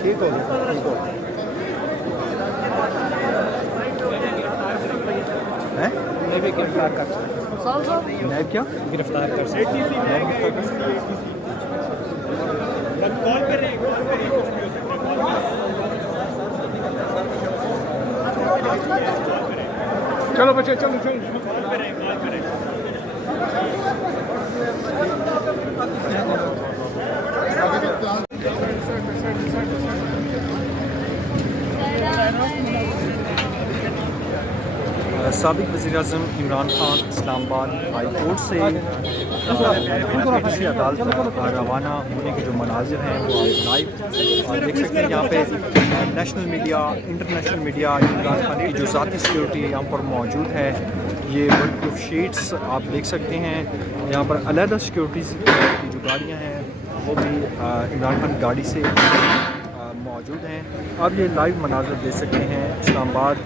ठीक हो हैं? मैं भी गिरफ्तार कर सकता। मैं क्या गिरफ्तार कर सकता? चलो बच्चे चलो चलो। साबिक वज़ीर-ए-आज़म इमरान खान इस्लामाबाद हाई कोर्ट से अदालत रवाना होने के जो मनाजिर हैं वो आप लाइव देख सकते हैं। यहाँ पे national media, international media, Imran Khan की जो ज़ाती सिक्योरिटी यहाँ पर मौजूद है, ये बुलेट शीट्स आप देख सकते हैं। यहाँ पर अलग सिक्योरिटीज़ की जो गाड़ियाँ हैं वो भी इमरान खान गाड़ी से मौजूद हैं। आप ये लाइव मनाज़र देख सकते हैं। इस्लामाबाद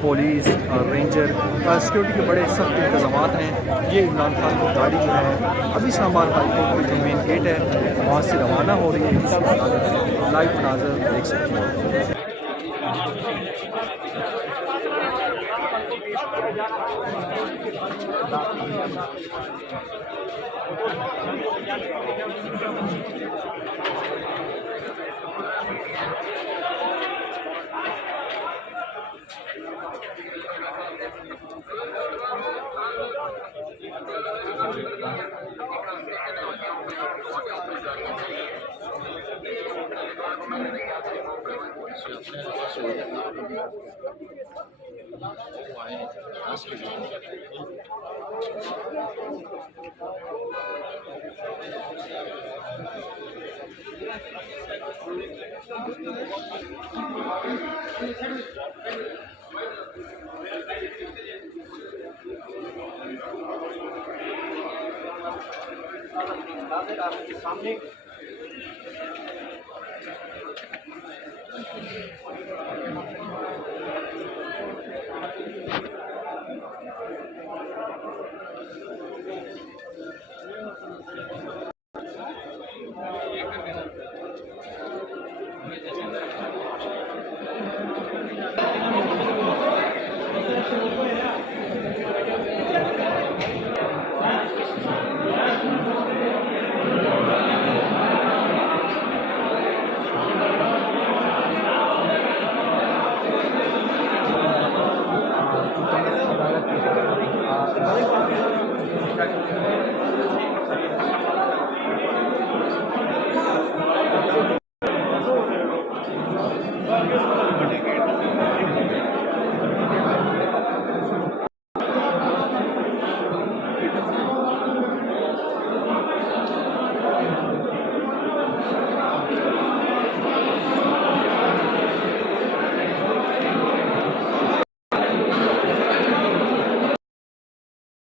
पुलिस रेंजर सिक्योरिटी के बड़े सख्त इंतज़ामात हैं। ये इमरान खान की गाड़ी जो है अभी इस्लामाबाद हाई कोर्ट में जो मेन गेट है वहाँ से रवाना हो रही है। जिसमें अदालत लाइव मनाज़र देख सकते हैं। सामने